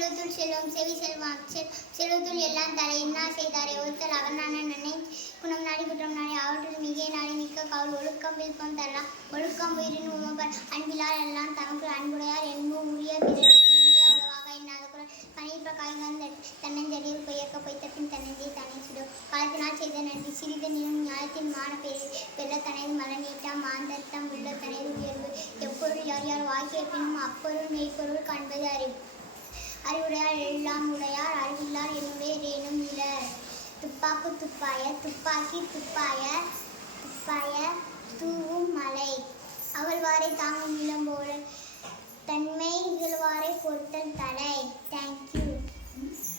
செல்வத்துள் செல்வம் செவி செல்வம் செல்வத்துள் எல்லாம் தலை இன்னா செய்தாரே ஒருத்தல் அவனான நன்னை குணம் நாடி குற்றம் நாடி அவற்றுள் மிகை நாடி மிக்க காவல் ஒழுக்கம் விருப்பம் தரலாம் ஒழுக்கம் உயிரின் உமப்பர் அன்பிலார் எல்லாம் தமக்கு அன்புடையார் என்பும் உரிய பிறருக்கு இனிய உளவாக எண்ணாத குரல் கனிப்ப காய்கந்த தன்னஞ்செடியில் பொய்யற்க பொய்த்தப்பின் தன்னஞ்சை தனி சுடும் காலத்தினால் செய்த நன்றி சிறிது நிலும் ஞானத்தின் மான பெற தனது மல நீட்டாம் மாந்தர்த்தம் உள்ள தனது உயர்வு எப்பொருள் யார் யார் வாக்கிய பின்னும் அப்பொருள் மெய்ப்பொருள் காண்பது அறிவுடையார் எல்லாம் உடையார் அறிவில்லார் என்னுடைய ரேனும் இலர் துப்பாக்கு துப்பாய துப்பாக்கி துப்பாய துப்பாய தூவும் மலை அகழ்வாரை தாங்கும் இளம்போல தன்மை இகழ்வாரை பொறுத்தல் தலை